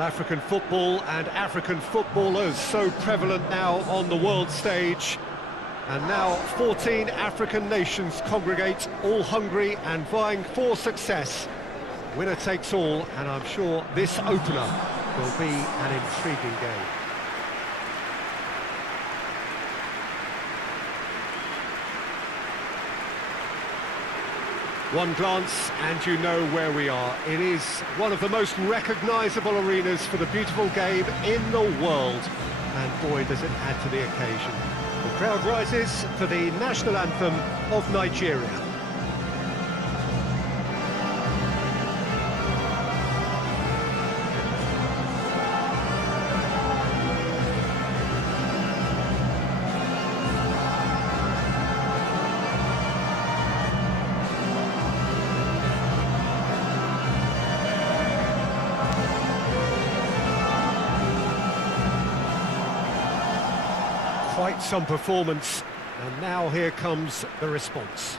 Well, African football and African footballers so prevalent now on the world stage. And now 14 African nations congregate, all hungry and vying for success. Winner takes all, and I'm sure this opener will be an intriguing game. One glance and you know where we are. It is one of the most recognisable arenas for the beautiful game in the world. And boy, does it add to the occasion. The crowd rises for the national anthem of Nigeria. Quite some performance, and now here comes the response.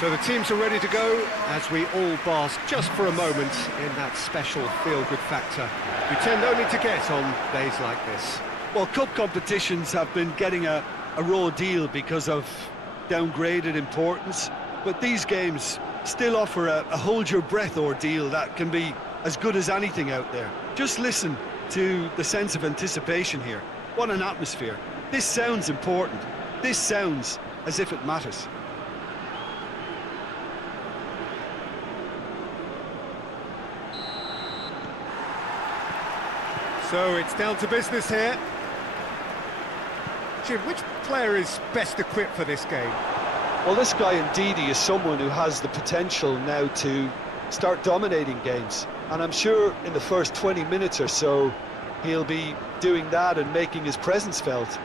So the teams are ready to go as we all bask just for a moment in that special feel-good factor we tend only to get on days like this. Well, cup competitions have been getting a raw deal because of downgraded importance, but these games still offer a hold-your-breath ordeal that can be as good as anything out there. Just listen to the sense of anticipation here. What an atmosphere. This sounds important. This sounds as if it matters. So it's down to business here. Jim, which player is best equipped for this game? Well, this guy Ndidi is someone who has the potential now to start dominating games. And I'm sure in the first 20 minutes or so, he'll be doing that and making his presence felt.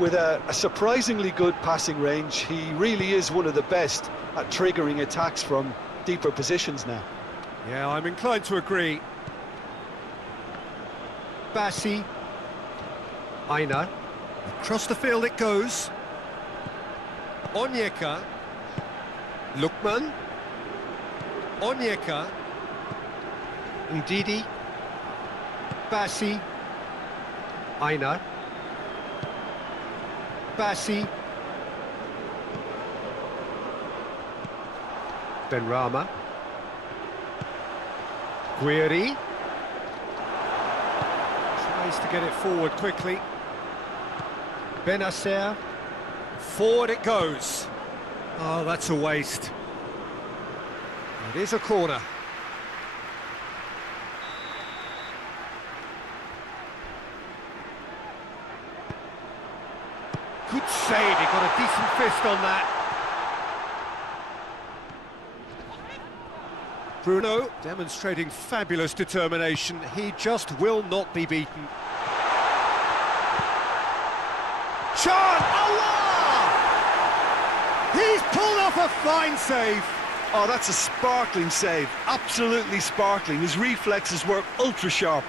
With a surprisingly good passing range, he really is one of the best at triggering attacks from deeper positions now. Yeah, I'm inclined to agree. Bassi, Aina, across the field it goes. Onyeka, Lukman, Onyeka, Ndidi, Bassi, Aina, Bassi, Benrahma, Guiri. To get it forward quickly. Benacer, forward it goes. Oh, that's a waste. It is a corner. Good save, he got a decent fist on that. Bruno demonstrating fabulous determination. He just will not be beaten. Chan! Allah! He's pulled off a fine save. Oh, that's a sparkling save. Absolutely sparkling. His reflexes were ultra sharp.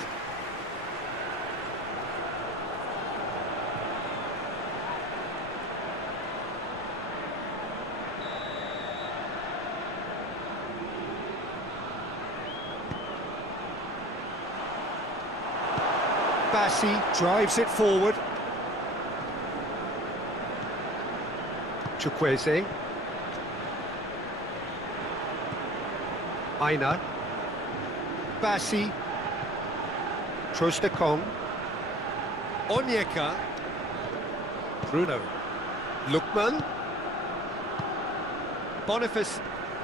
Bassi drives it forward. Chukwueze. Aina. Bassi. Trostekong. Onyeka. Bruno. Lukman. Boniface.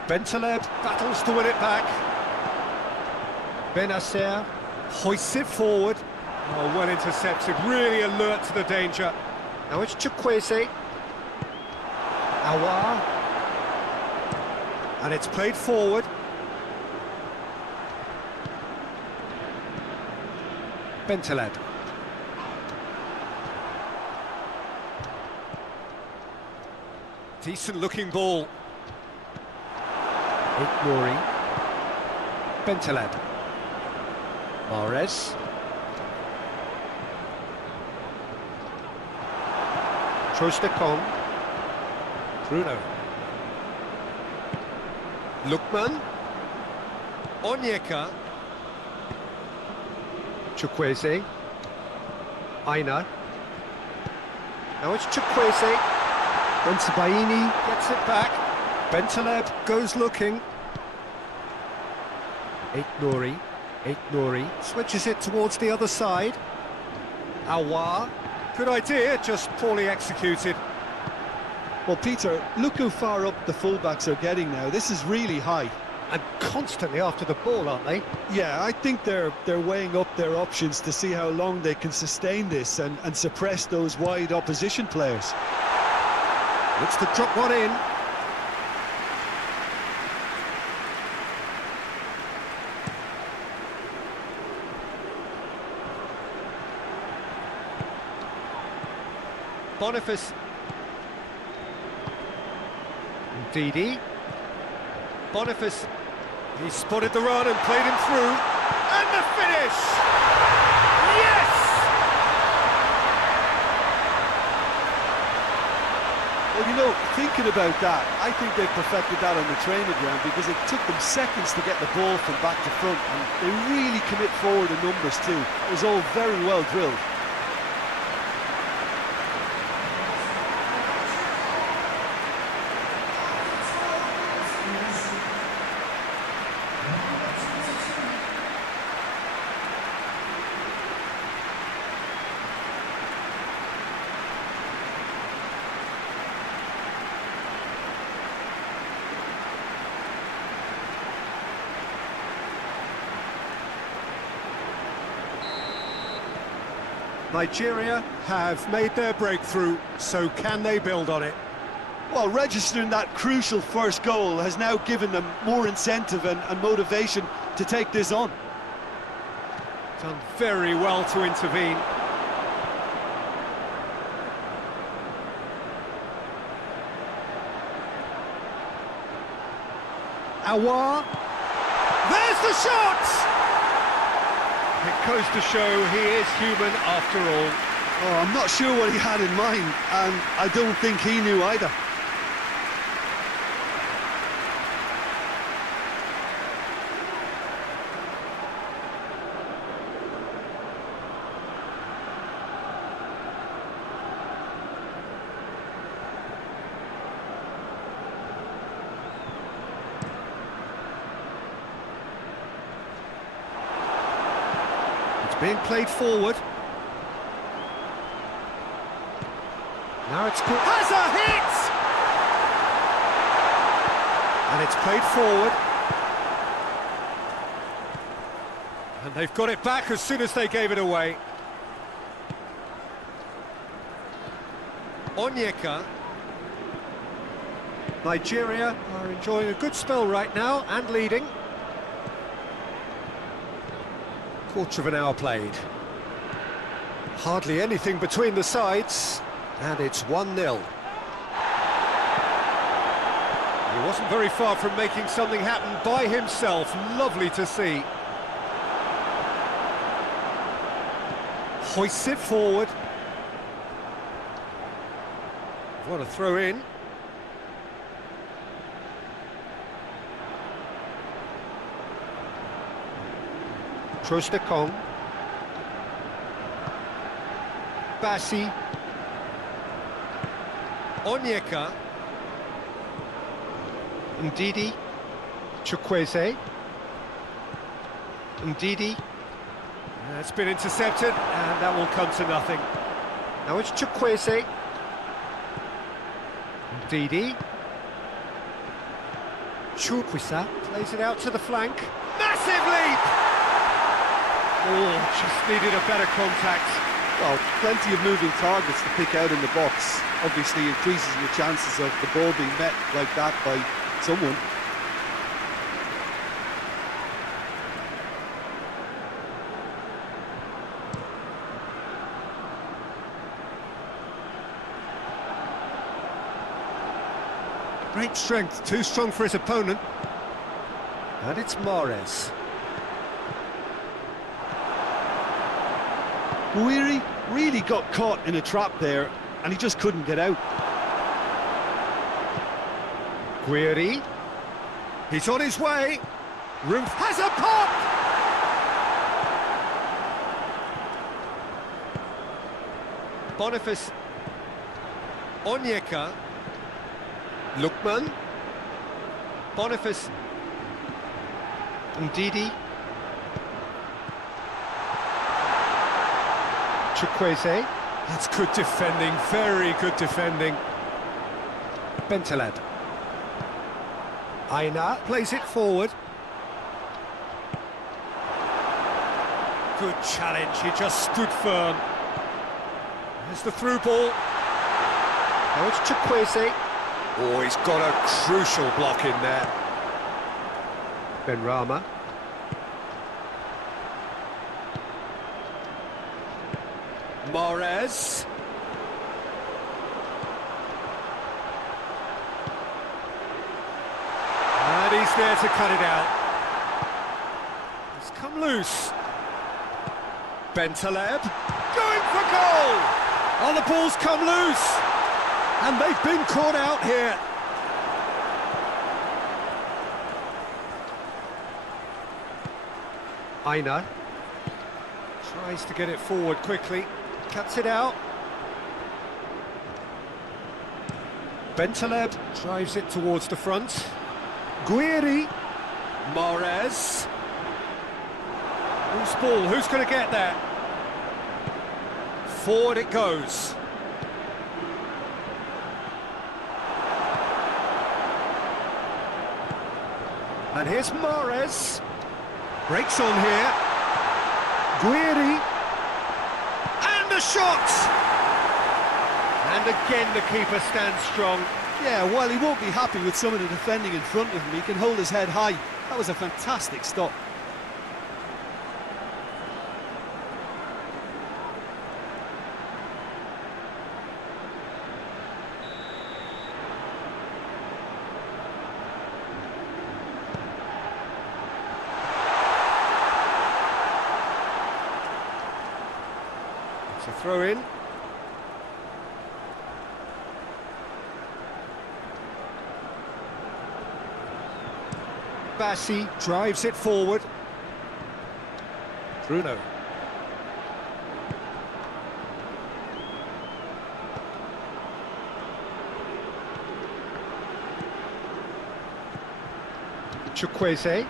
Bentaleb battles to win it back. Benacer hoists it forward. Oh, well intercepted, really alert to the danger. Now it's Chukwueze. Aouar. And it's played forward. Bentaleb. Decent looking ball. Nouri. Bentaleb. Mahrez. Trostekong. Bruno. Lookman. Onyeka. Chukwueze. Aina. Now it's Chukwueze. Bensabaini gets it back. Bentaleb goes looking. Nouri switches it towards the other side. Aouar. Good idea, just poorly executed. Well, Peter, look how far up the fullbacks are getting now. This is really high. And constantly after the ball, aren't they? Yeah, I think they're weighing up their options to see how long they can sustain this and suppress those wide opposition players. Looks to drop one in. Boniface. Ndidi. Boniface. He spotted the run and played him through. And the finish! Yes! Well, you know, thinking about that, I think they perfected that on the training ground because it took them seconds to get the ball from back to front, and they really commit forward in numbers too. It was all very well drilled. Nigeria have made their breakthrough, so can they build on it? Well, registering that crucial first goal has now given them more incentive and motivation to take this on. Done very well to intervene. Aouar. There's the shot! It goes to show he is human after all. Oh, I'm not sure what he had in mind, and I don't think he knew either. Being played forward. Now it's caught. Has a hit! And it's played forward. And they've got it back as soon as they gave it away. Onyeka. Nigeria are enjoying a good spell right now and leading. Quarter of an hour played. Hardly anything between the sides, and it's 1-0. He wasn't very far from making something happen by himself. Lovely to see. Hoists it forward. What a throw in. Trostekong. Bassi. Onyeka. Ndidi. Chukwueze. Ndidi. That's been intercepted, and that will come to nothing. Now it's Chukwueze. Ndidi. Chukwueze plays it out to the flank. Massive leap! Oh, just needed a better contact. Well, plenty of moving targets to pick out in the box. Obviously increases your chances of the ball being met like that by someone. Great strength, too strong for his opponent. And it's Mahrez. Guiri really got caught in a trap there, and he just couldn't get out. Guiri. He's on his way. Room has a pop! Boniface. Onyeka. Lookman. Boniface. Ndidi. Chukwueze. That's good defending, very good defending. Bentaleb. Aina plays it forward. Good challenge, he just stood firm. There's the through ball. Now it's Chukwueze. Oh, he's got a crucial block in there. Benrahma. Mahrez. And he's there to cut it out. It's come loose. Bentaleb. Going for goal! Oh, the ball's come loose. And they've been caught out here. Aina. Tries to get it forward quickly. Cuts it out. Bentaleb drives it towards the front. Guiri. Mahrez. Loose ball, who's going to get there? Forward it goes. And here's Mahrez. Breaks on here. Guiri. And a shot! And again the keeper stands strong. Yeah, while he won't be happy with some of the defending in front of him, he can hold his head high. That was a fantastic stop. It's a throw in. Bassi drives it forward. Bruno. Chukwueze.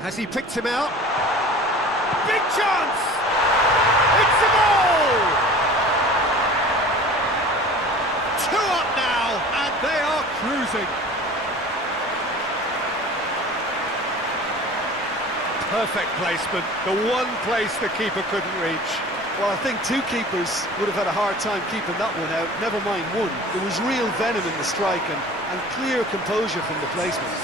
Has he picked him out? Big chance! It's a goal! 2 up now, and they are cruising. Perfect placement, the one place the keeper couldn't reach. Well, I think 2 keepers would have had a hard time keeping that one out, never mind 1. There was real venom in the strike and clear composure from the placement.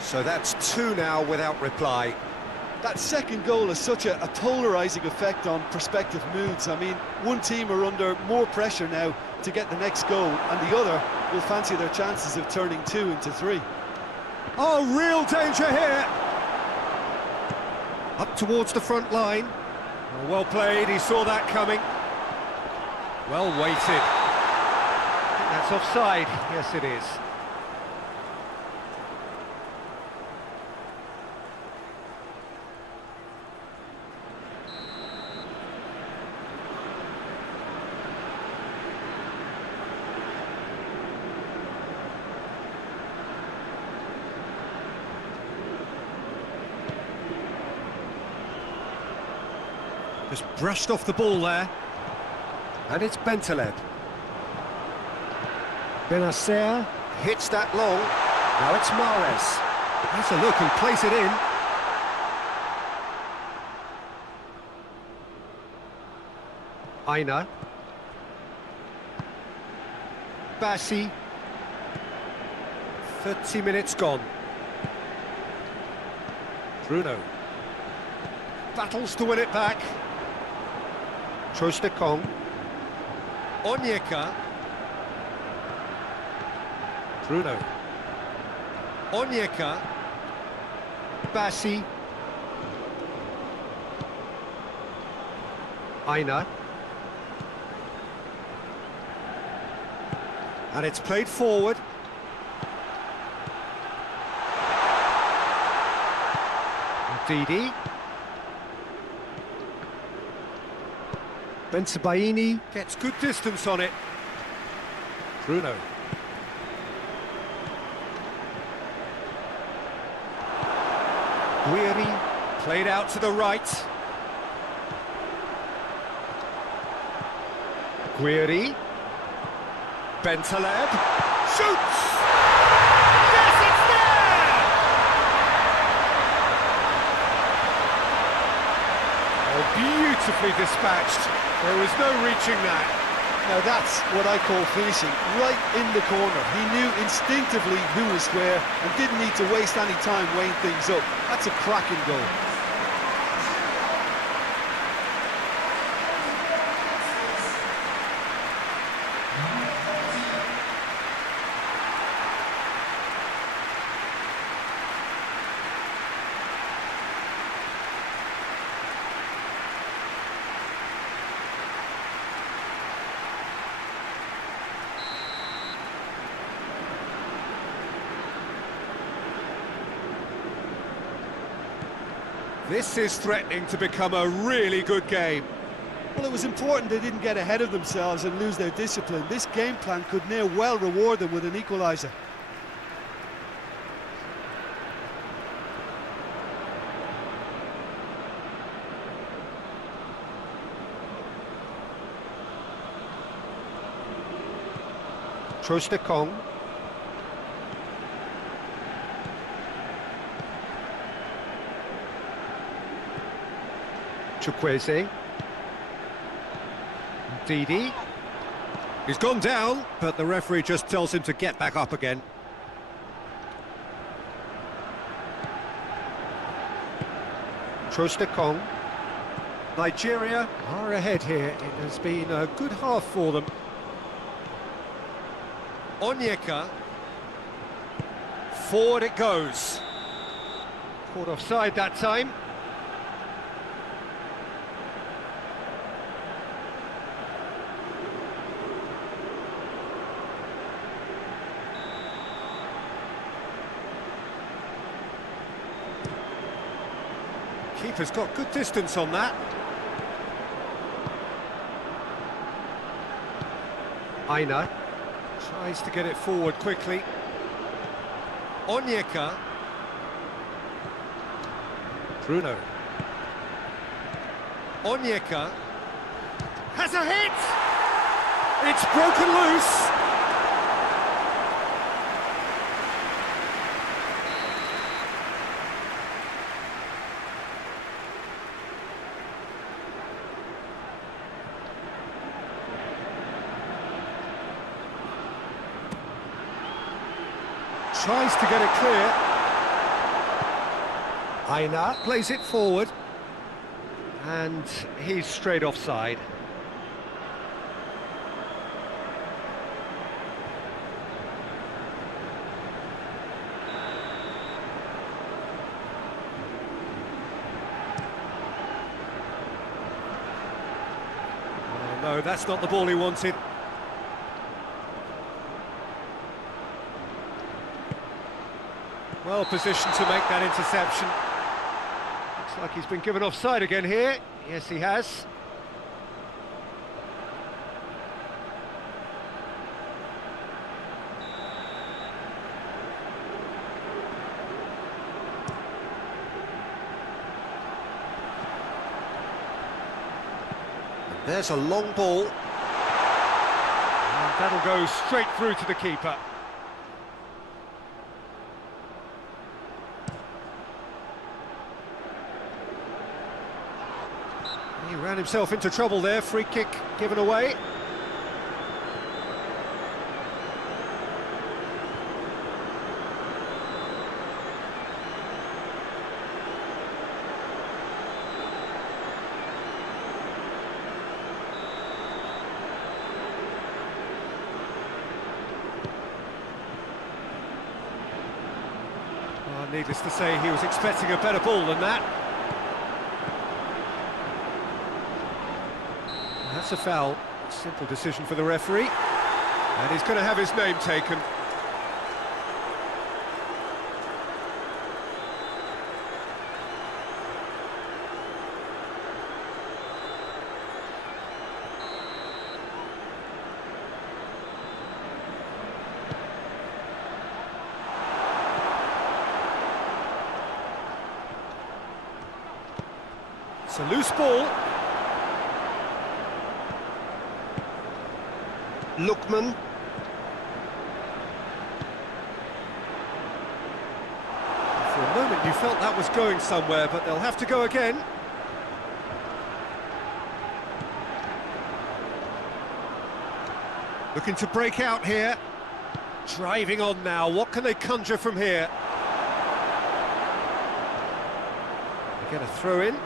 So that's 2 now without reply. That second goal has such a polarising effect on prospective moods. I mean, one team are under more pressure now to get the next goal, and the other will fancy their chances of turning 2 into 3. Oh, real danger here! Up towards the front line. Oh, well played, he saw that coming. Well weighted. I think that's offside. Yes, it is. Just brushed off the ball there. And it's Bentaleb. Benacer hits that long. Now it's Mahrez. Has a look and plays it in. Aina. Bassi. 30 minutes gone. Bruno. Battles to win it back. Trostekong. Onyeka. Bruno. Onyeka. Bassi. Aina. And it's played forward. Didi. Bensebaini gets good distance on it. Bruno. Guiri played out to the right. Guiri. Bentaleb shoots! Yes, it's there! Oh, beautifully dispatched. There was no reaching that. Now that's what I call finishing, right in the corner. He knew instinctively who was where and didn't need to waste any time weighing things up. That's a cracking goal. This is threatening to become a really good game. Well, it was important they didn't get ahead of themselves and lose their discipline. This game plan could near well reward them with an equaliser. Trostekong. Chukwueze. Didi. He's gone down, but the referee just tells him to get back up again. Trostekong. Nigeria are ahead here. It has been a good half for them. Onyeka. Forward it goes. Caught offside that time. Keeper's got good distance on that. Aina tries to get it forward quickly. Onyeka. Bruno. Onyeka has a hit! It's broken loose! Tries to get it clear. Aina plays it forward. And he's straight offside. Oh, no, that's not the ball he wanted. Well positioned to make that interception. Looks like he's been given offside again here. Yes, he has. There's a long ball. And that'll go straight through to the keeper. He ran himself into trouble there, free kick given away. Needless to say, he was expecting a better ball than that. That's a foul. Simple decision for the referee. And he's going to have his name taken. It's a loose ball. Lookman. For a moment you felt that was going somewhere, but they'll have to go again. Looking to break out here. Driving on now, what can they conjure from here? They get a throw in.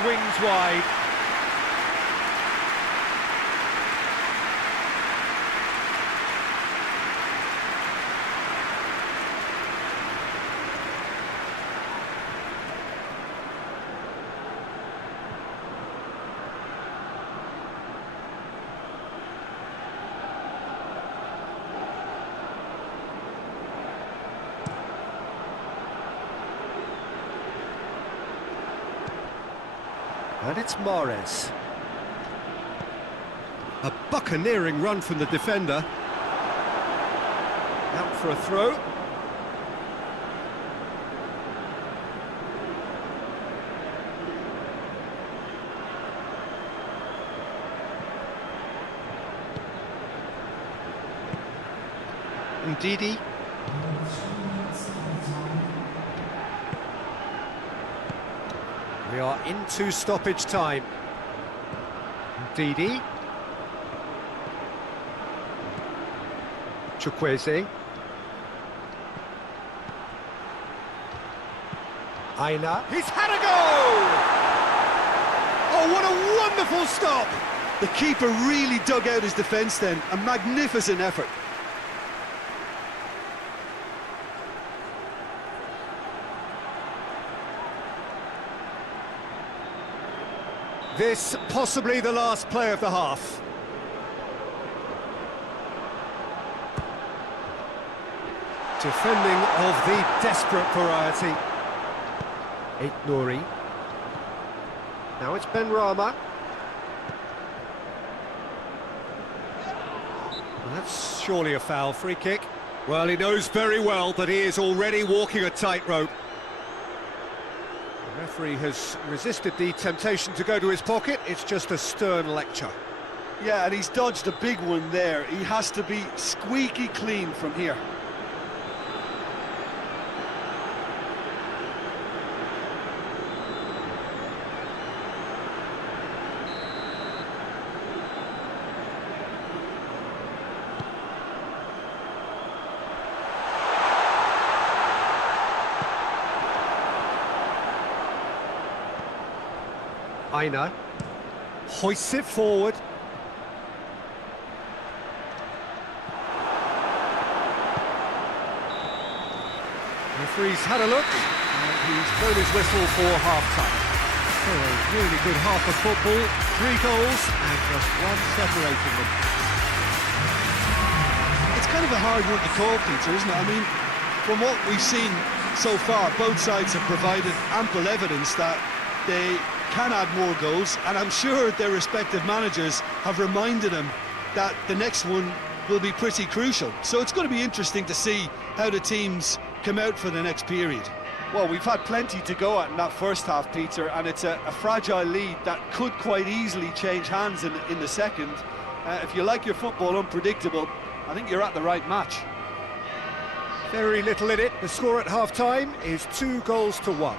Swings wide. And it's Mahrez. A buccaneering run from the defender. Out for a throw. Ndidi. We are into stoppage time. Ndidi. Chukwueze. Aina. He's had a go! Oh, what a wonderful stop! The keeper really dug out his defence then. A magnificent effort. This possibly the last play of the half. Defending of the desperate variety. Nouri. Now it's Benrahma. That's surely a foul. Free kick. Well, he knows very well that he is already walking a tightrope. The referee has resisted the temptation to go to his pocket. It's just a stern lecture. Yeah, and he's dodged a big one there. He has to be squeaky clean from here. Aina hoists it forward. The referee's had a look and he's blown his whistle for half-time. So a really good half of football, 3 goals and just one separating them. It's kind of a hard one to call, Peter, isn't it? I mean, from what we've seen so far, both sides have provided ample evidence that they can add more goals, and I'm sure their respective managers have reminded them that the next one will be pretty crucial. So it's going to be interesting to see how the teams come out for the next period. Well, we've had plenty to go at in that first half, Peter, and it's a fragile lead that could quite easily change hands in the second. If you like your football unpredictable, I think you're at the right match. Very little in it. The score at half-time is 2 goals to 1.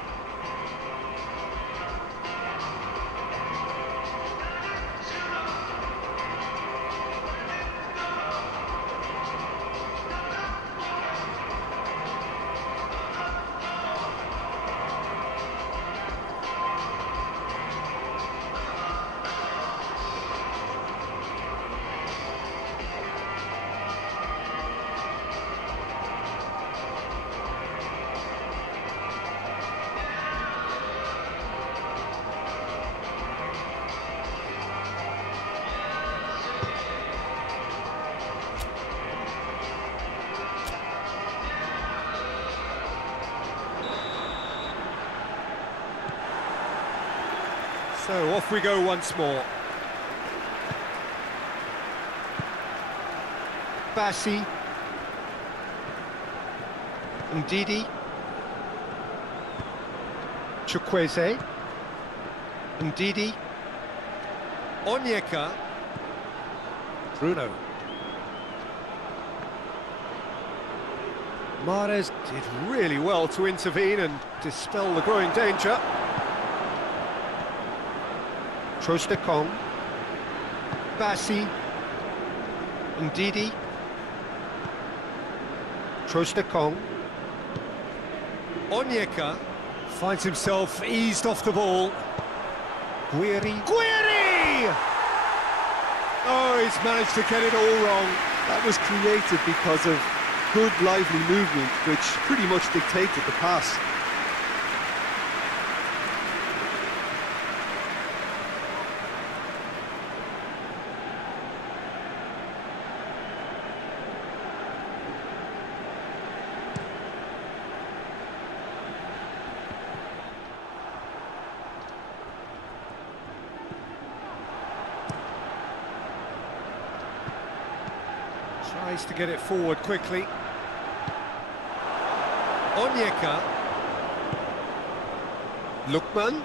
So off we go once more. Bassi. Ndidi. Chukwueze. Ndidi. Onyeka. Bruno. Mahrez did really well to intervene and dispel the growing danger. Trostekong, Bassi, Ndidi, Trostekong, Onyeka finds himself eased off the ball. Guiri! Oh, he's managed to get it all wrong. That was created because of good, lively movement, which pretty much dictated the pass. Tries to get it forward quickly. Onyeka. Lookman.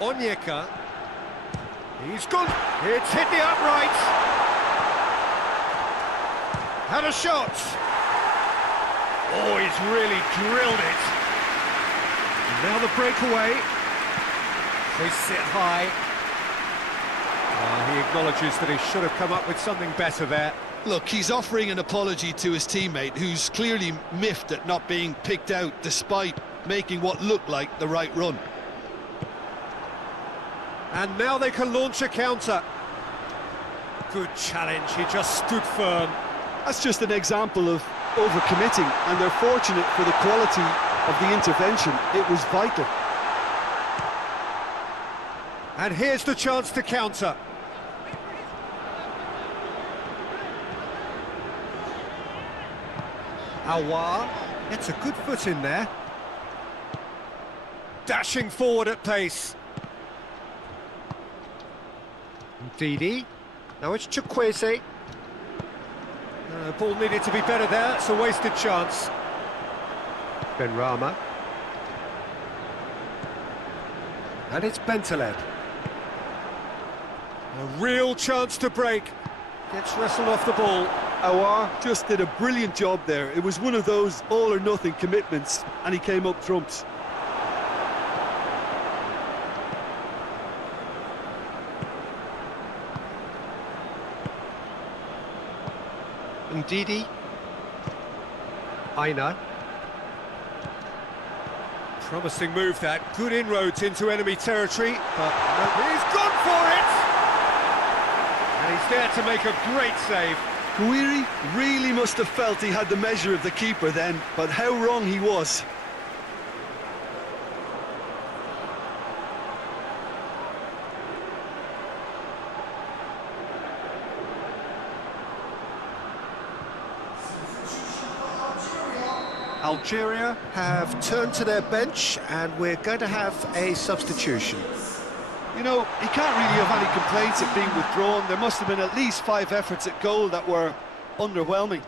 Onyeka. He's gone. It's hit the upright. Had a shot. Oh, he's really drilled it. And now the breakaway. Hoists it high. He acknowledges that he should have come up with something better there. Look, he's offering an apology to his teammate, who's clearly miffed at not being picked out despite making what looked like the right run. And now they can launch a counter. Good challenge, he just stood firm. That's just an example of overcommitting, and they're fortunate for the quality of the intervention. It was vital. And here's the chance to counter. Awar gets a good foot in there. Dashing forward at pace. Ndidi. Now it's Chukwueze. Ball needed to be better there. It's a wasted chance. Benrahma. And it's Bentaleb. A real chance to break. Gets wrestled off the ball. Awar just did a brilliant job there. It was one of those all-or-nothing commitments, and he came up trumps. Ndidi. Aina. Promising move that. Good inroads into enemy territory, but he's gone for it! And he's there to make a great save. Guiri really must have felt he had the measure of the keeper then, but how wrong he was. Algeria have turned to their bench and we're going to have a substitution. You know, he can't really have any complaints at being withdrawn. There must have been at least 5 efforts at goal that were underwhelming.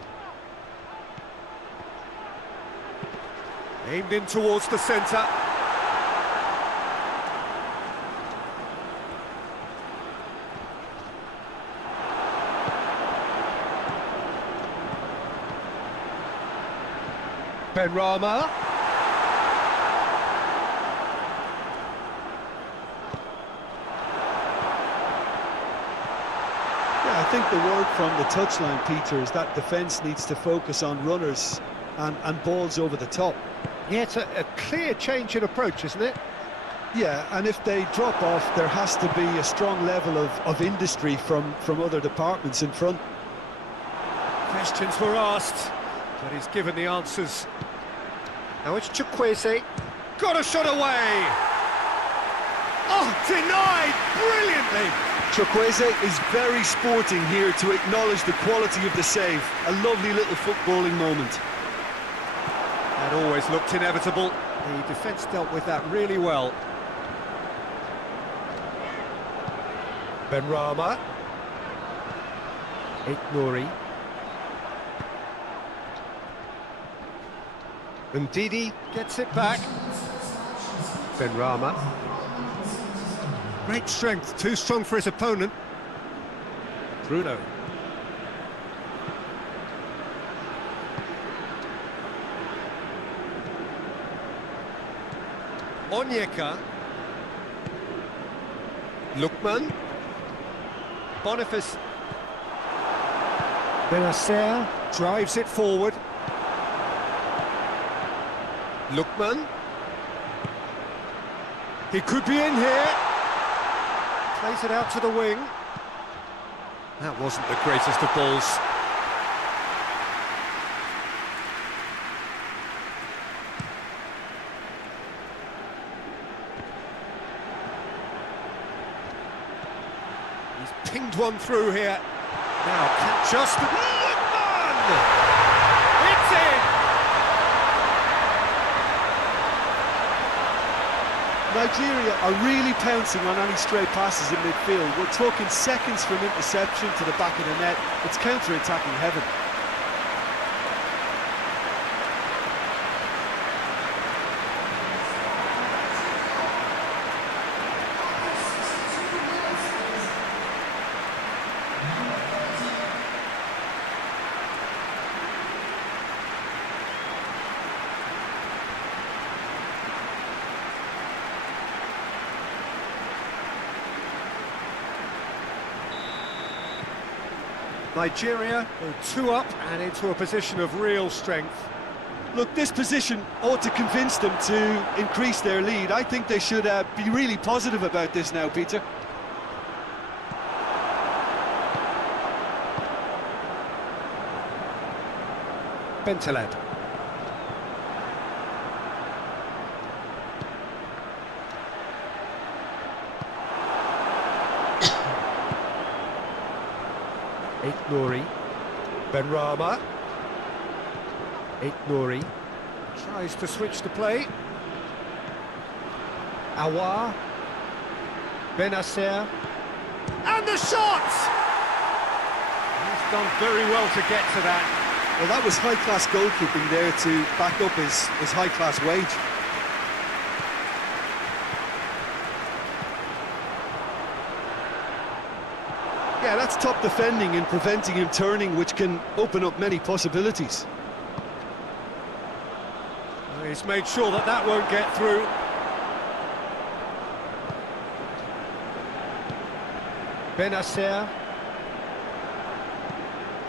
Aimed in towards the centre. Benrahma. Yeah, I think the word from the touchline, Peter, is that defence needs to focus on runners and balls over the top. Yeah, it's a clear change in approach, isn't it? Yeah, and if they drop off, there has to be a strong level of industry from other departments in front. Questions were asked, but he's given the answers. Now it's Chukwueze. Got a shot away! Oh, denied brilliantly! Chukwueze is very sporting here to acknowledge the quality of the save. A lovely little footballing moment. That always looked inevitable. The defence dealt with that really well. Benrahma. Nouri. Ndidi gets it back. Benrahma. Great strength, too strong for his opponent. Bruno. Onyeka. Lookman. Boniface. Benacer drives it forward. Lookman. He could be in here. Plays it out to the wing. That wasn't the greatest of balls. He's pinged one through here. Now, can just... Lookman! It's in! Nigeria are really pouncing on any stray passes in midfield. We're talking seconds from interception to the back of the net. It's counter-attacking heaven. Nigeria go 2 up and into a position of real strength. Look, this position ought to convince them to increase their lead. I think they should be really positive about this now, Peter. Bentaleb. Nouri. Benrahma. Nouri. Tries to switch the play. Awar. Benacer. And the shot! He's done very well to get to that. Well, that was high-class goalkeeping there to back up his high-class wage. Yeah, that's top defending and preventing him turning, which can open up many possibilities. He's made sure that that won't get through. Benacer.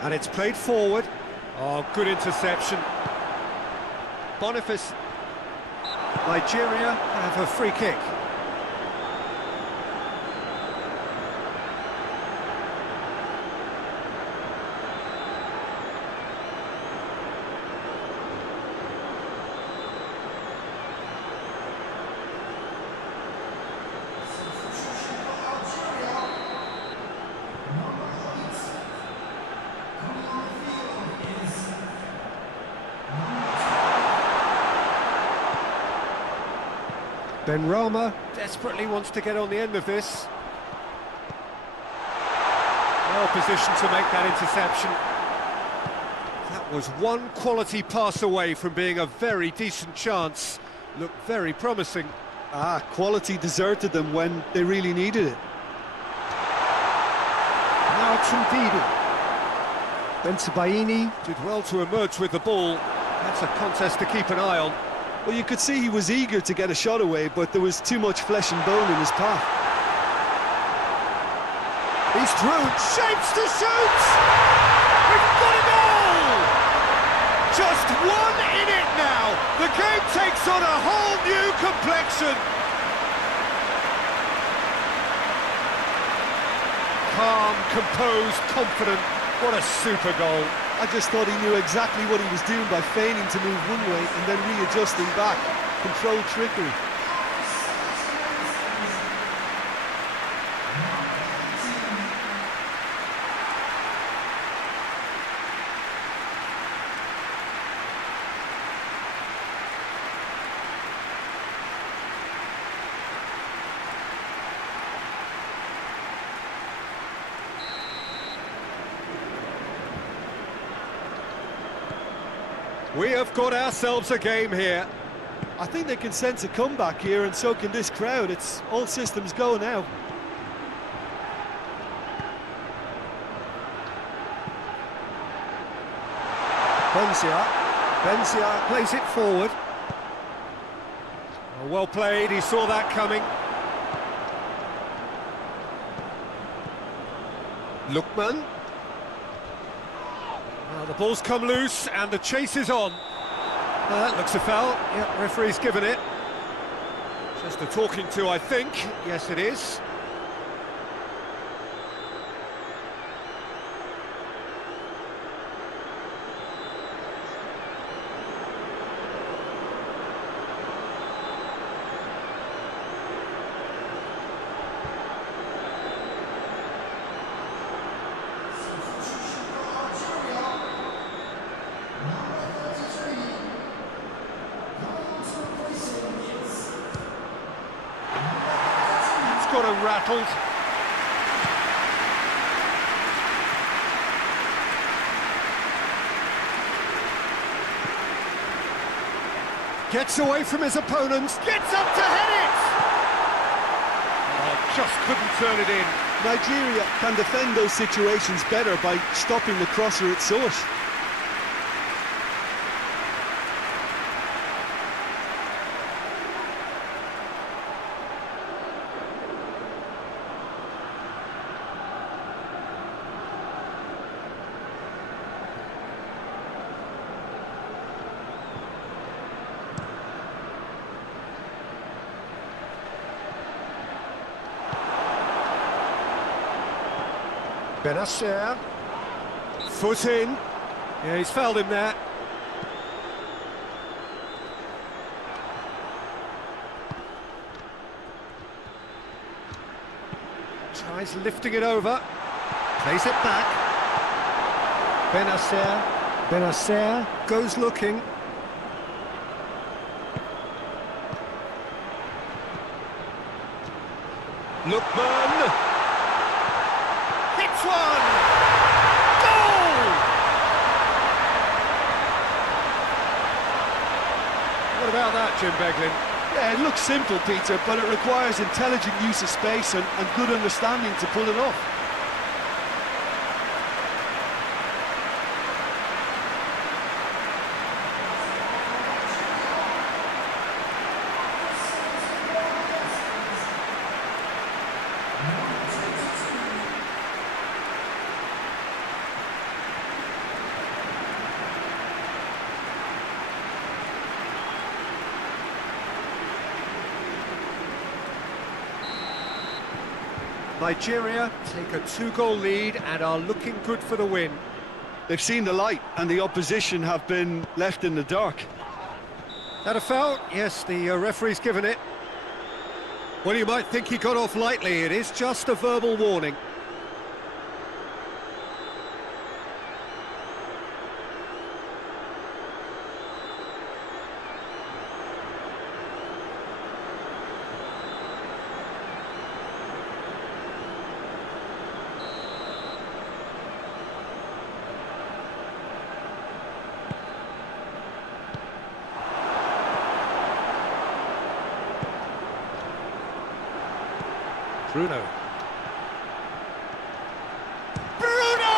And it's played forward. Oh, good interception. Boniface. Nigeria have a free kick. Benrahma desperately wants to get on the end of this. Well positioned to make that interception. That was one quality pass away from being a very decent chance. Looked very promising. Quality deserted them when they really needed it. Now Tundidu. Bensebaini did well to emerge with the ball. That's a contest to keep an eye on. Well, you could see he was eager to get a shot away, but there was too much flesh and bone in his path. He's through, shapes to shoot! We've got a goal! Just one in it now. The game takes on a whole new complexion. Calm, composed, confident. What a super goal. I just thought he knew exactly what he was doing by feigning to move one way and then readjusting back. Controlled trickery. We have got ourselves a game here. I think they can sense a comeback here, and so can this crowd. It's all systems go now. Benzia plays it forward. Oh, well played, he saw that coming. Lookman. Well, the ball's come loose and the chase is on. That looks a foul. Yeah, referee's given it. Just a talking to, I think. Yes, it is. Got him rattled. Gets away from his opponents, gets up to head it! Oh, just couldn't turn it in. Nigeria can defend those situations better by stopping the crosser at source. Benacer, foot in. Yeah, he's fouled him there. Tries lifting it over. Plays it back. Benacer goes looking. Lookman. One! Goal! What about that, Jim Beglin? Yeah, it looks simple, Peter, but it requires intelligent use of space and good understanding to pull it off. Nigeria take a 2-goal lead and are looking good for the win. They've seen the light and the opposition have been left in the dark. That a foul? Yes, the referee's given it. Well, you might think he got off lightly. It is just a verbal warning. Bruno. Bruno!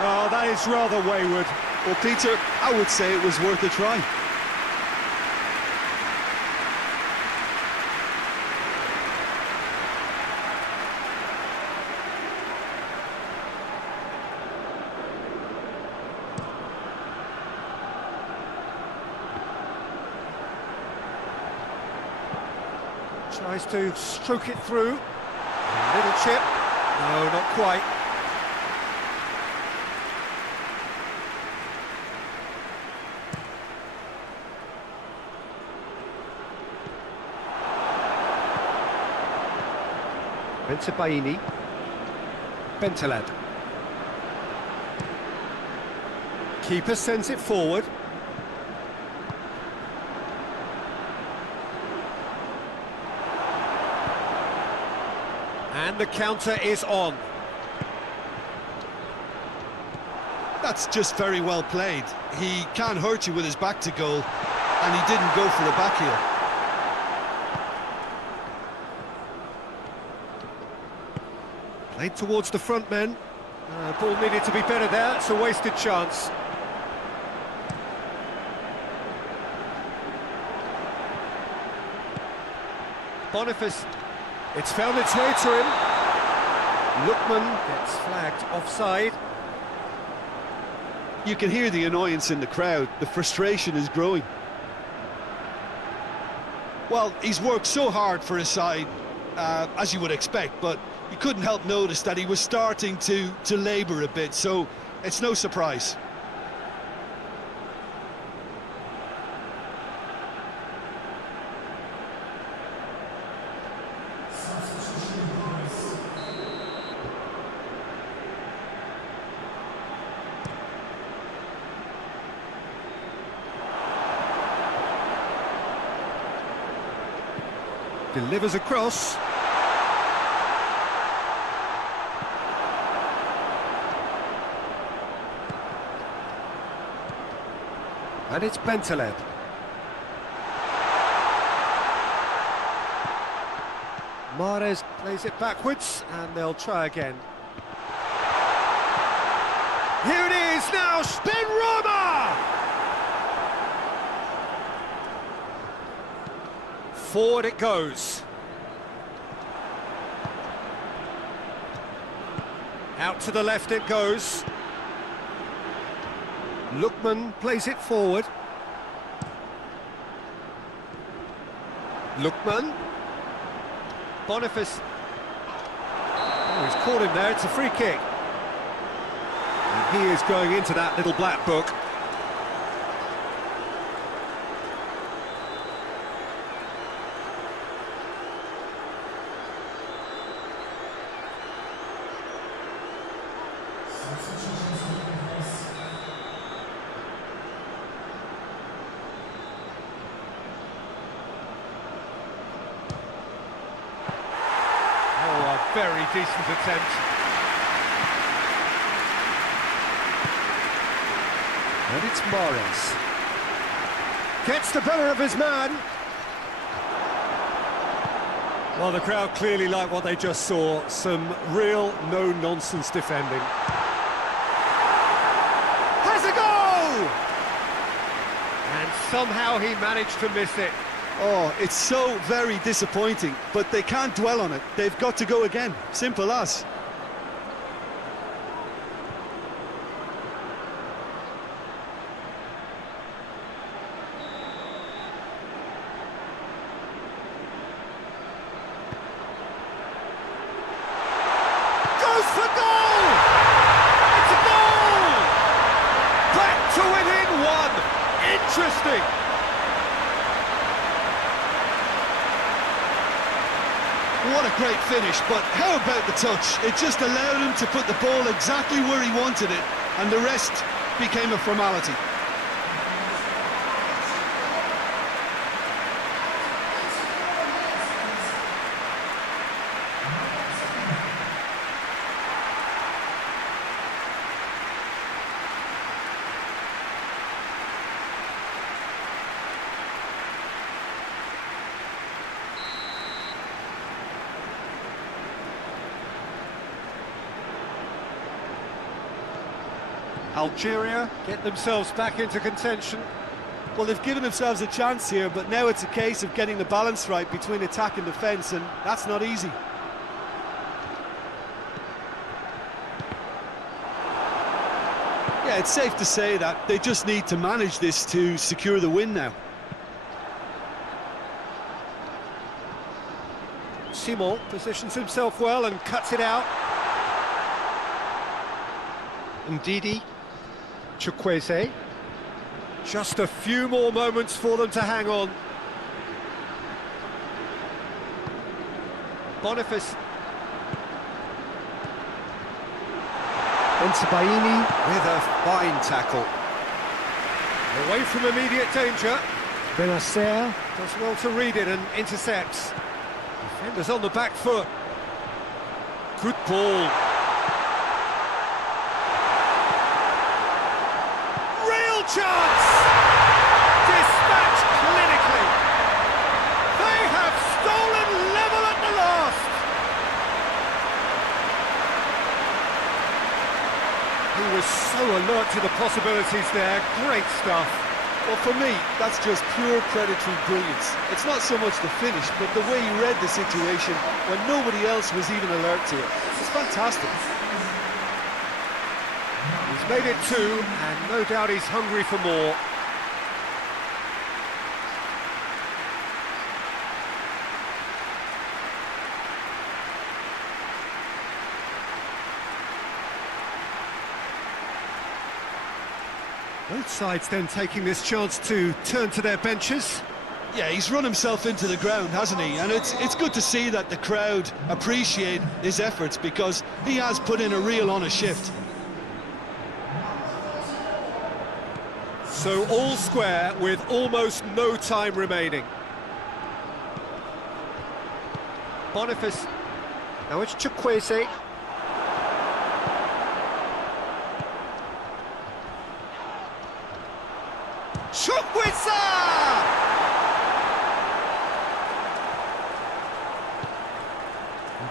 Oh, that is rather wayward. Well, Peter, I would say it was worth a try. Tries to stroke it through. A little chip. No, not quite. Bensebaini. Bentaleb. Keeper sends it forward. And the counter is on. That's just very well played. He can't hurt you with his back to goal, and he didn't go for the back heel. Played towards the front men. Ball needed to be better there. It's a wasted chance. Boniface. It's found its way to him. Lookman gets flagged offside. You can hear the annoyance in the crowd. The frustration is growing. Well, he's worked so hard for his side, as you would expect, but you couldn't help notice that he was starting to labour a bit, so it's no surprise. Delivers across. And it's Bentaleb. Mahrez plays it backwards, and they'll try again. Here it is now, Benrahma! Forward it goes. Out to the left it goes. Lookman plays it forward. Lookman. Boniface. Oh, he's caught him there, it's a free kick. And he is going into that little black book. Very decent attempt. And it's Mahrez. Gets the better of his man. Well, the crowd clearly like what they just saw. Some real no-nonsense defending. Has a goal! And somehow he managed to miss it. Oh, it's so very disappointing, but they can't dwell on it. They've got to go again. Simple as. Goes for goal! It's a goal! Back to within one. Interesting. What a great finish, but how about the touch? It just allowed him to put the ball exactly where he wanted it, and the rest became a formality. Algeria get themselves back into contention. Well, they've given themselves a chance here, but now it's a case of getting the balance right between attack and defence, and that's not easy. Yeah, it's safe to say that they just need to manage this to secure the win now. Simon positions himself well and cuts it out. Ndidi, Chukwueze. Just a few more moments for them to hang on. Boniface. Onsabaini with a fine tackle. Away from immediate danger. Benacer does well to read it and intercepts. Defenders on the back foot. Good ball. Real chance! Dispatched clinically. They have stolen level at the last. He was so alert to the possibilities there. Great stuff. Well, for me, that's just pure predatory brilliance. It's not so much the finish, but the way he read the situation when nobody else was even alert to it. It's fantastic. He's made it 2, and no doubt he's hungry for more. Both sides then taking this chance to turn to their benches. Yeah, he's run himself into the ground, hasn't he? And it's good to see that the crowd appreciate his efforts, because he has put in a real honest shift. So all square with almost no time remaining. Boniface. Now it's Chukwueze. Chukwueze!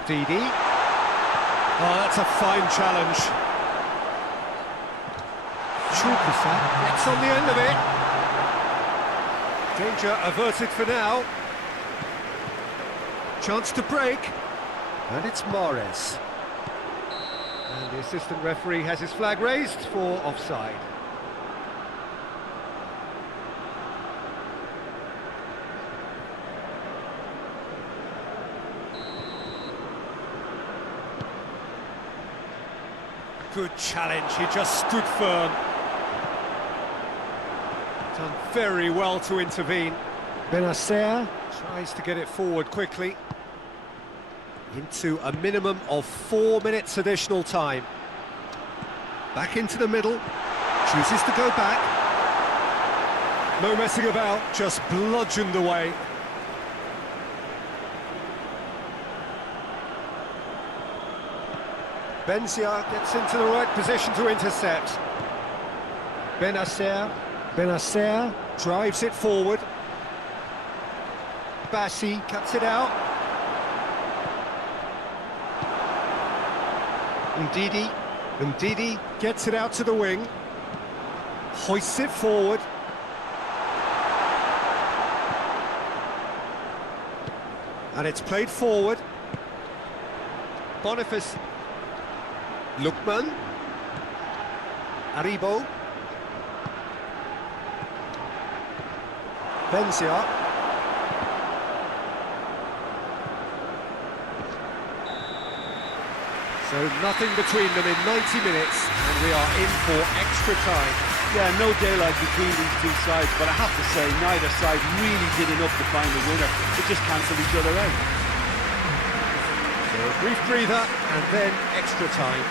Ndidi. Oh, that's a fine challenge. Chukwueze gets on the end of it. Danger averted for now. Chance to break. And it's Mahrez. And the assistant referee has his flag raised for offside. Good challenge, he just stood firm. Done very well to intervene. Benacer tries to get it forward quickly. Into a minimum of 4 minutes additional time. Back into the middle, chooses to go back. No messing about, just bludgeoned away. Benzia gets into the right position to intercept. Benacer drives it forward. Bassi cuts it out. Ndidi gets it out to the wing. Hoists it forward. And it's played forward. Boniface. Lukman. Aribo. Benzia. So nothing between them in 90 minutes, and we are in for extra time. Yeah, no daylight between these two sides, but I have to say, neither side really did enough to find a winner. They just cancelled each other out. So a brief breather, and then extra time.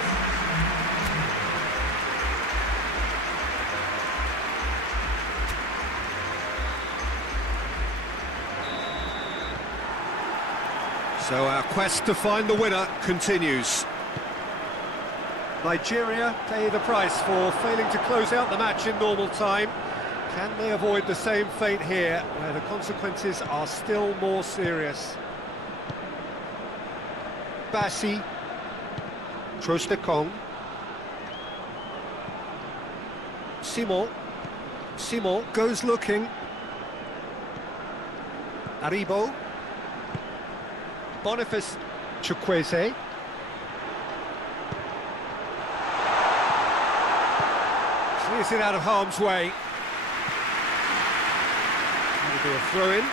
So our quest to find the winner continues. Nigeria pay the price for failing to close out the match in normal time. Can they avoid the same fate here, where the consequences are still more serious? Bassi. Trostekong. Simon. Simon goes looking. Aribo. Boniface. Chukwueze. Clears it out of harm's way. That'll be a throw-in.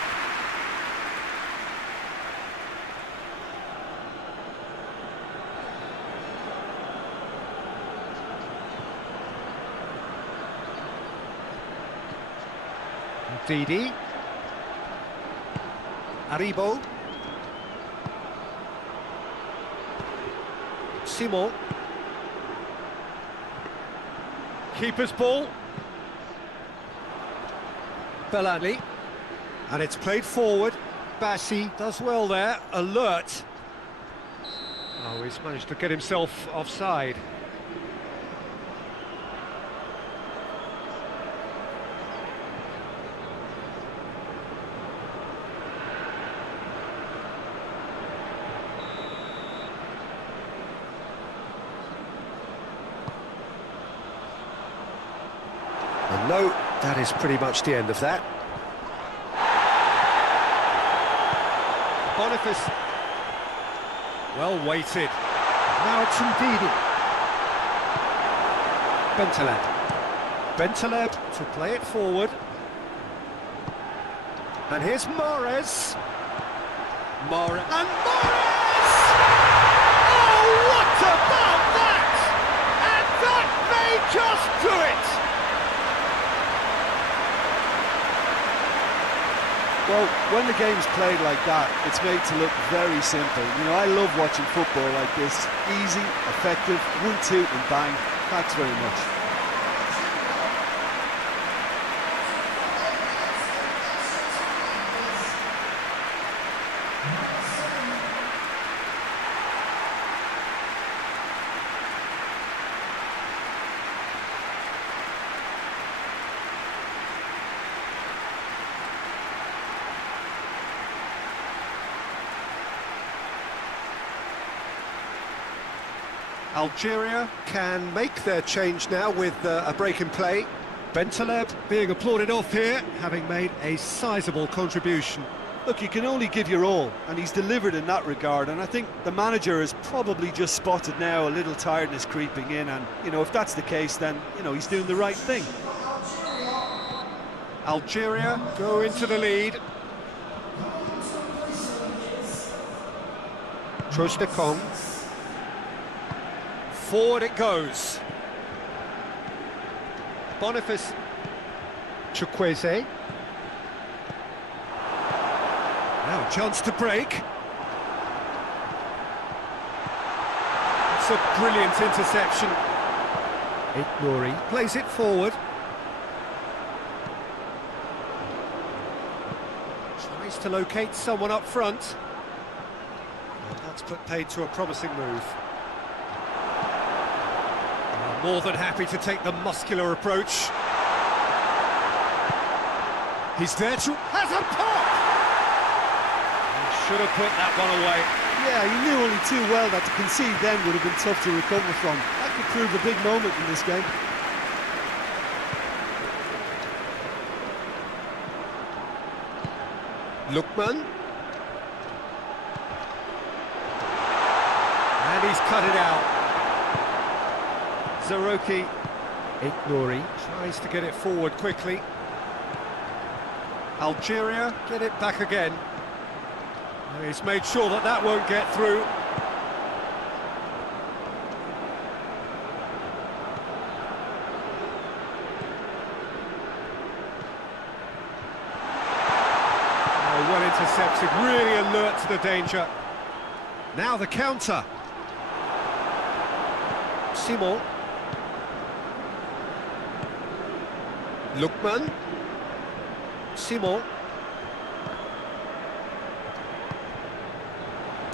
Didi. Aribo. Simon. Keeper's ball. Belali. And it's played forward. Bassi does well there, alert. Oh, he's managed to get himself offside. And no, that is pretty much the end of that. Boniface. Well weighted. Now it's from Didi. Bentaleb. Bentaleb to play it forward. And here's Mahrez. Mahrez. And Mahrez! Oh, what about that? And that may just do it! Well, when the game's played like that, it's made to look very simple. You know, I love watching football like this. Easy, effective, 1-2 and bang. Thanks very much. Algeria can make their change now with a break in play. Bentaleb being applauded off here, having made a sizable contribution. Look, you can only give your all, and he's delivered in that regard, and I think the manager has probably just spotted now a little tiredness creeping in, and, you know, if that's the case, then, you know, he's doing the right thing. Algeria go into the lead. Trostekong. Forward it goes. Boniface. Chukwueze. Now chance to break. It's a brilliant interception. Nouri plays it forward. Tries to locate someone up front. And that's put paid to a promising move. More than happy to take the muscular approach. He's there to... has a pop! He should have put that one away. Yeah, he knew only too well that to concede then would have been tough to recover from. That could prove a big moment in this game. Lookman. And he's cut it out. Zaroki. Nouri tries to get it forward quickly. Algeria get it back again. He's made sure that that won't get through. Oh, well intercepted, really alert to the danger. Now the counter. Simon. Lookman. Simon.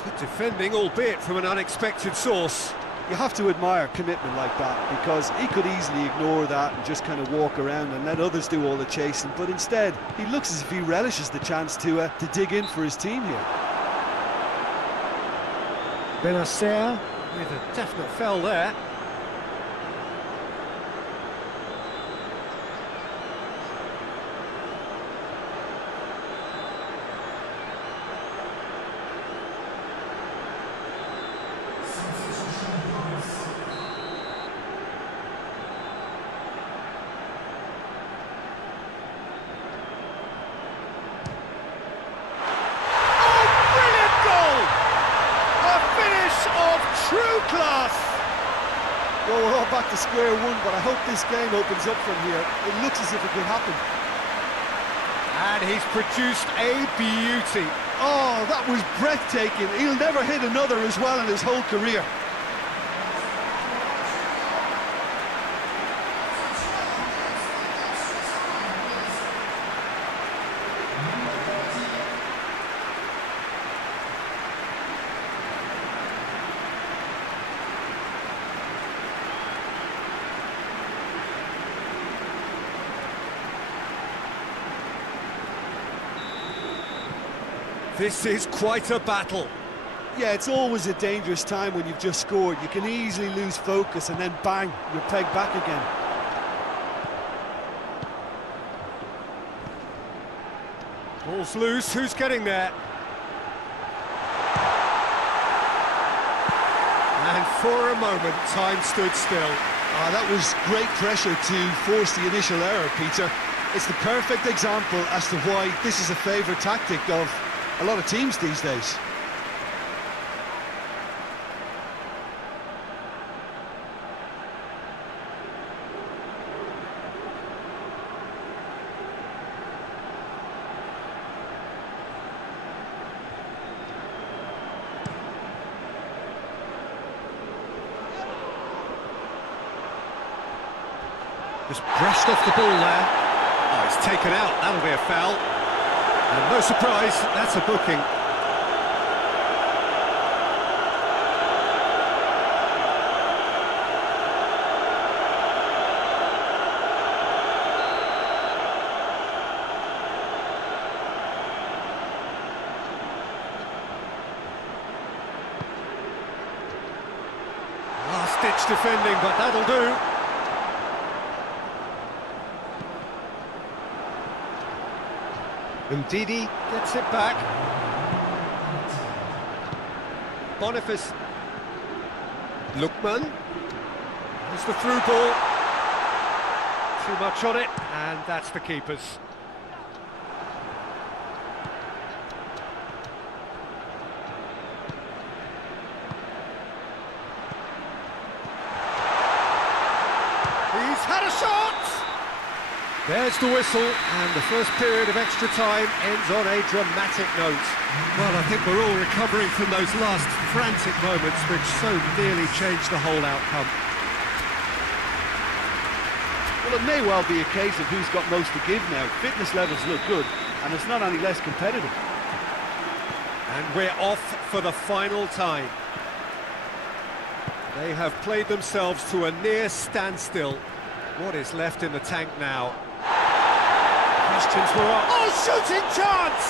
Good defending, albeit from an unexpected source. You have to admire commitment like that, because he could easily ignore that and just kind of walk around and let others do all the chasing, but instead he looks as if he relishes the chance to dig in for his team here. Benacer with a definite foul there. class! Well, we're all back to square one, but I hope this game opens up from here. It looks as if it could happen. And he's produced a beauty. Oh, that was breathtaking. He'll never hit another as well in his whole career. This is quite a battle. Yeah, it's always a dangerous time when you've just scored. You can easily lose focus and then bang, you're pegged back again. Ball's loose, who's getting there? And for a moment, time stood still. That was great pressure to force the initial error, Peter. It's the perfect example as to why this is a favourite tactic of a lot of teams these days. Just brushed off the ball there. Oh, it's taken out, that'll be a foul. And no surprise, that's a booking. Last-ditch defending, but that'll do. Ndidi gets it back. Boniface. Lookman. There's the through ball. Too much on it, and that's the keeper's. He's had a shot! There's the whistle, and the first period of extra time ends on a dramatic note. Well, I think we're all recovering from those last frantic moments which so nearly changed the whole outcome. Well, it may well be a case of who's got most to give now. Fitness levels look good, and it's not any less competitive. And we're off for the final time. They have played themselves to a near standstill. What is left in the tank now? Questions were up. Oh, shooting chance!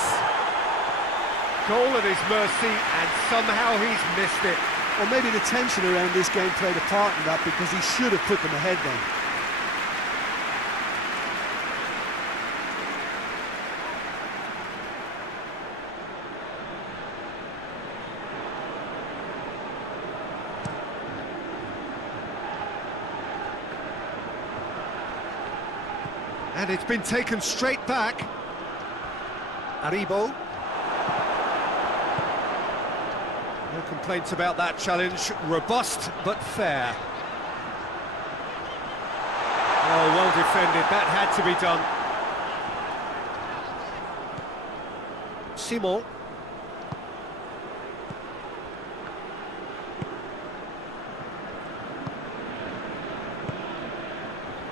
Goal at his mercy, and somehow he's missed it. Or maybe the tension around this game played a part in that, because he should have put them ahead then. And it's been taken straight back. Aribo. No complaints about that challenge. Robust, but fair. Oh, well defended. That had to be done. Simon.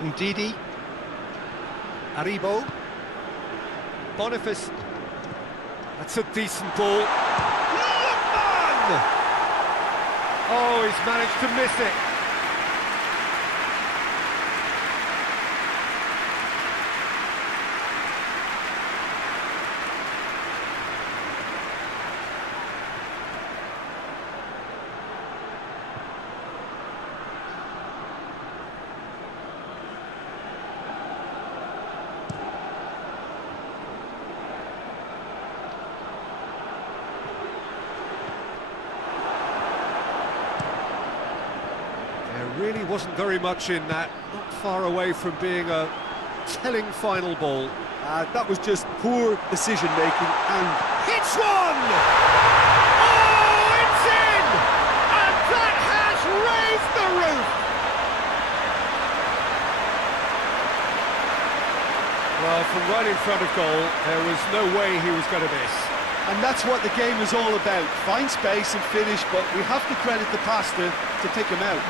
Ndidi. Aribo. Boniface. That's a decent ball. Lookman! Oh, he's managed to miss it. Really wasn't very much in that, not far away from being a telling final ball. That was just poor decision-making and... Hits one! Oh, it's in! And that has front of goal. There was no way he was going to miss. And that's what the game is all about. Find space and finish, but we have to credit the passer to pick him out.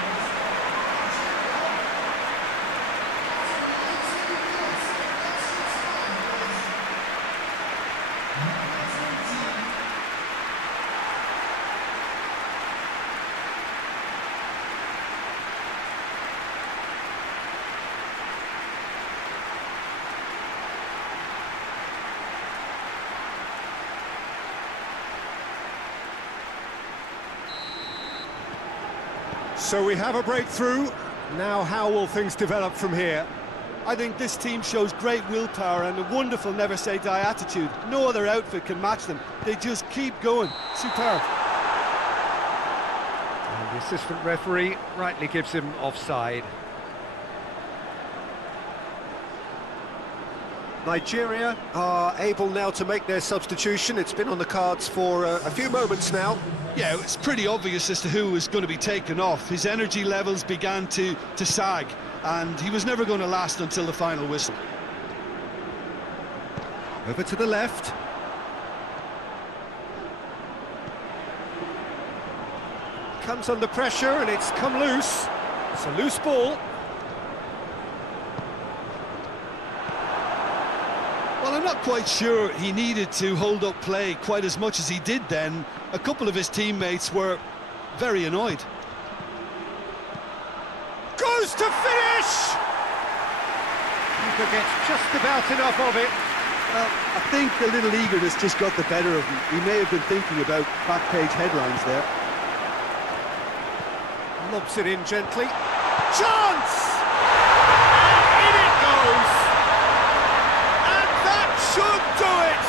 So we have a breakthrough. Now how will things develop from here? I think this team shows great willpower and a wonderful never-say-die attitude. No other outfit can match them. They just keep going. Superb. And the assistant referee rightly gives him offside. Nigeria are able now to make their substitution. It's been on the cards for a few moments now. Yeah, it's pretty obvious as to who was going to be taken off. His energy levels began to sag, and he was never going to last until the final whistle. Over to the left. Comes under pressure and it's come loose. It's a loose ball. Well, I'm not quite sure he needed to hold up play quite as much as he did then. A couple of his teammates were very annoyed. Goes to finish! Keeper gets just about enough of it. Well, I think the little eagerness just got the better of him. He may have been thinking about back-page headlines there. Lobs it in gently. Chance! And in it goes! And that should do it!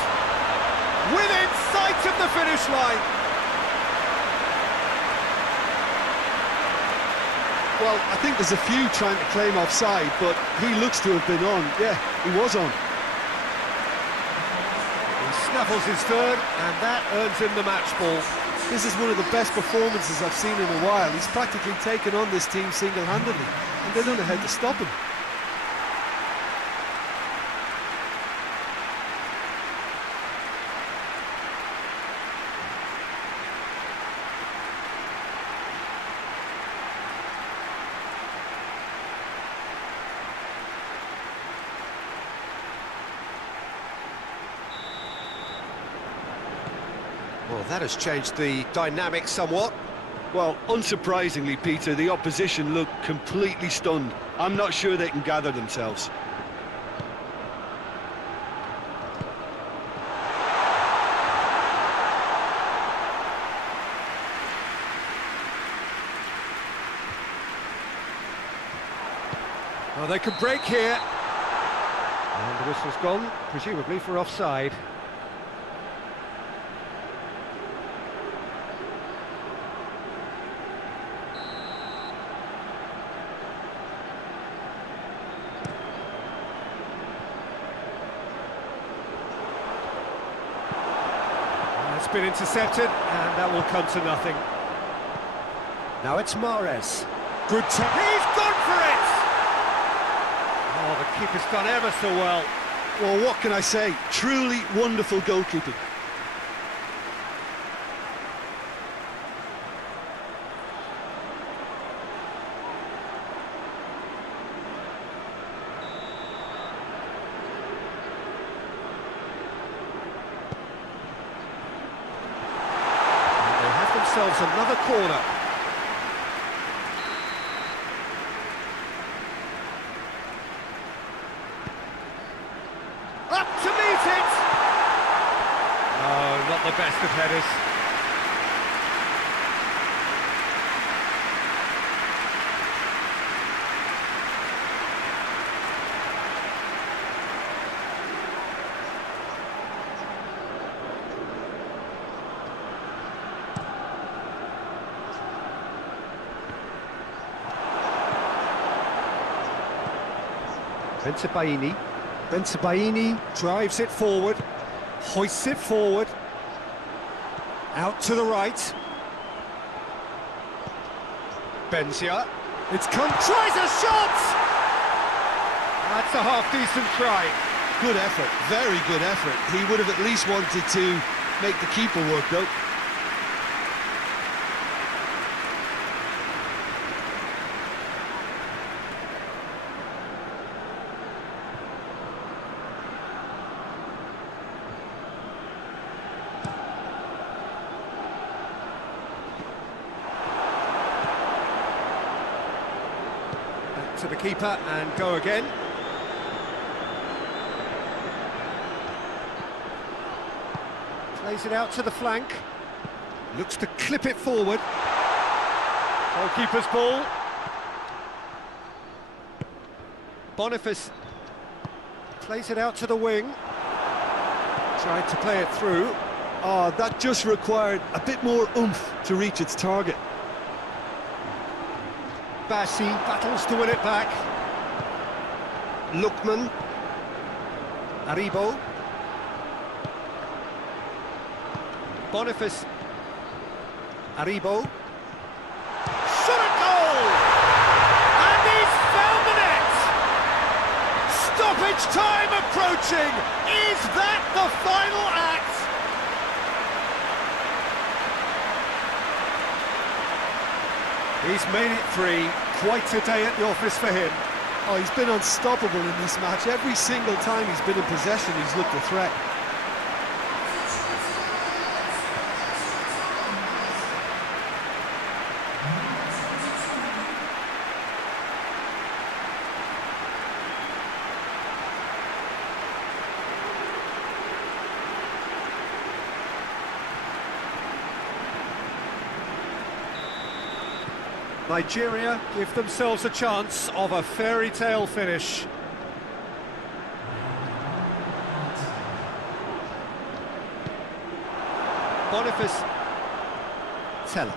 Within sight of the finish line. Well, I think there's a few trying to claim offside, but he looks to have been on. Yeah, he was on. He snaffles his third, and that earns him the match ball. This is one of the best performances I've seen in a while. He's practically taken on this team single-handedly, and they don't know how to stop him. Well, that has changed the dynamic somewhat. Well, unsurprisingly, Peter, the opposition look completely stunned. I'm not sure they can gather themselves. Well, they could break here. And the whistle's gone, presumably for offside. It's been intercepted, and that will come to nothing. Now it's Mahrez. Good take. He's gone for it! Oh, the keeper's done ever so well. Well, what can I say? Truly wonderful goalkeeping. Themselves another corner. Up to meet it! Oh, not the best of headers. Bensebaini drives it forward, hoists it forward, out to the right. Benzia, it's come, tries a shot! That's a half-decent try. Good effort, very good effort. He would have at least wanted to make the keeper work, though. Back to the keeper and go again. Plays it out to the flank. Looks to clip it forward. Goalkeeper's ball. Boniface plays it out to the wing. Tried to play it through. Oh, that just required a bit more oomph to reach its target. Bassi battles to win it back. Lookman. Aribo. Boniface. Aribo. Shot at goal! And he's found the net! Stoppage time approaching! Is that the final act? He's made it 3. Quite a day at the office for him. Oh, he's been unstoppable in this match. Every single time he's been in possession, he's looked a threat. Nigeria give themselves a chance of a fairy tale finish. Boniface. Teller.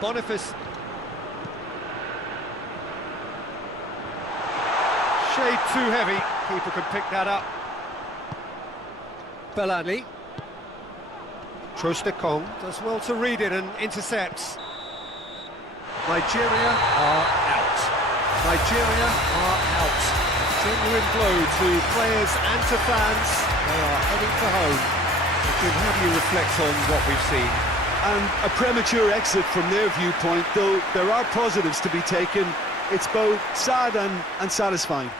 Boniface. Shade too heavy. Keeper can pick that up. Belani. Trostekong does well to read it and intercepts. Nigeria are out. Nigeria are out. A genuine blow to players and to fans. They are heading for home. Jim, how do you reflect on what we've seen? And a premature exit from their viewpoint, though there are positives to be taken. It's both sad and satisfying.